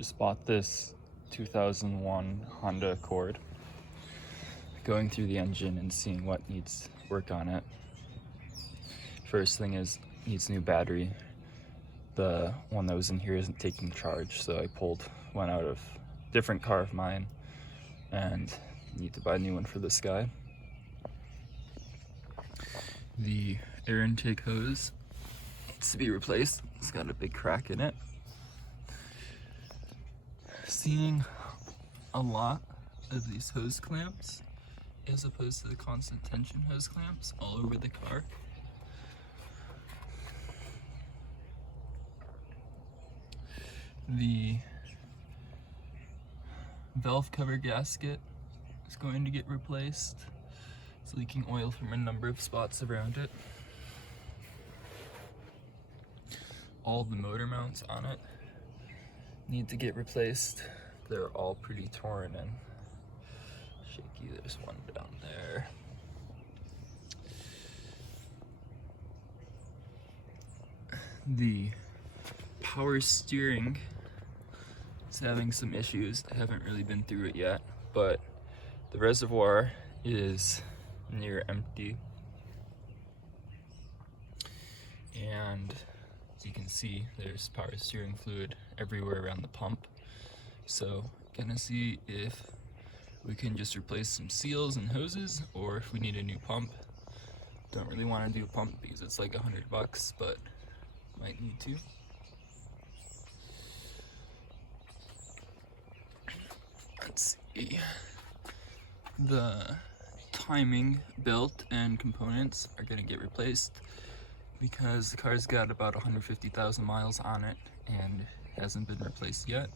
Just bought this 2001 Honda Accord. Going through the engine and seeing what needs work on it. First thing is, needs new battery. The one that was in here isn't taking charge, so I pulled one out of a different car of mine and need to buy a new one for this guy. The air intake hose needs to be replaced. It's got a big crack in it. Seeing a lot of these hose clamps as opposed to the constant tension hose clamps all over the car. The valve cover gasket is going to get replaced. It's leaking oil from a number of spots around it. All the motor mounts on it need to get replaced. They're all pretty torn and shaky. There's one down there. The power steering is having some issues. I haven't really been through it yet, but the reservoir is near empty. And as you can see, there's power steering fluid everywhere around the pump. So gonna see if we can just replace some seals and hoses, or if we need a new pump. Don't really want to do a pump because it's like $100, but might need to. Let's see. The timing belt and components are gonna get replaced because the car's got about 150,000 miles on it and hasn't been replaced yet.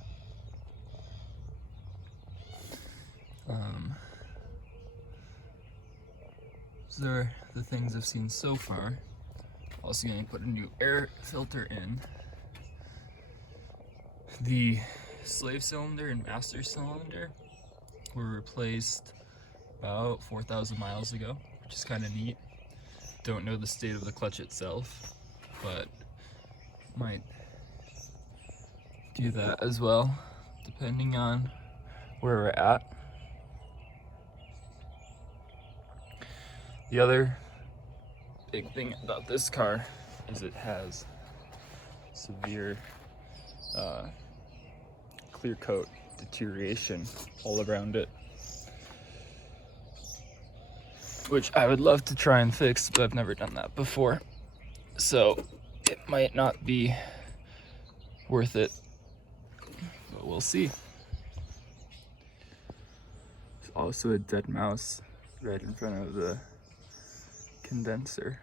Those are the things I've seen so far. Also going to put a new air filter in. The slave cylinder and master cylinder were replaced about 4,000 miles ago, which is kind of neat. Don't know the state of the clutch itself, but might do that as well, depending on where we're at. The other big thing about this car is it has severe clear coat deterioration all around it, which I would love to try and fix, but I've never done that before, so it might not be worth it, but we'll see. There's also a dead mouse right in front of the condenser.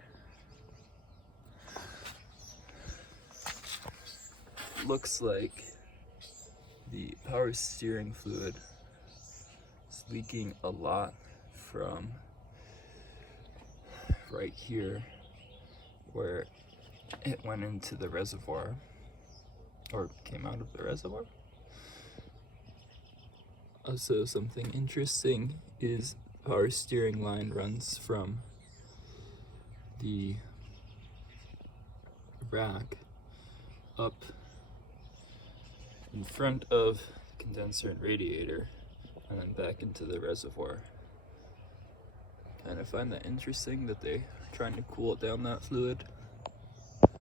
Looks like the power steering fluid is leaking a lot from right here where it went into the reservoir, or came out of the reservoir. Also, something interesting is the power steering line runs from the rack up in front of the condenser and radiator and then back into the reservoir. Kind of find that interesting that they're trying to cool down that fluid.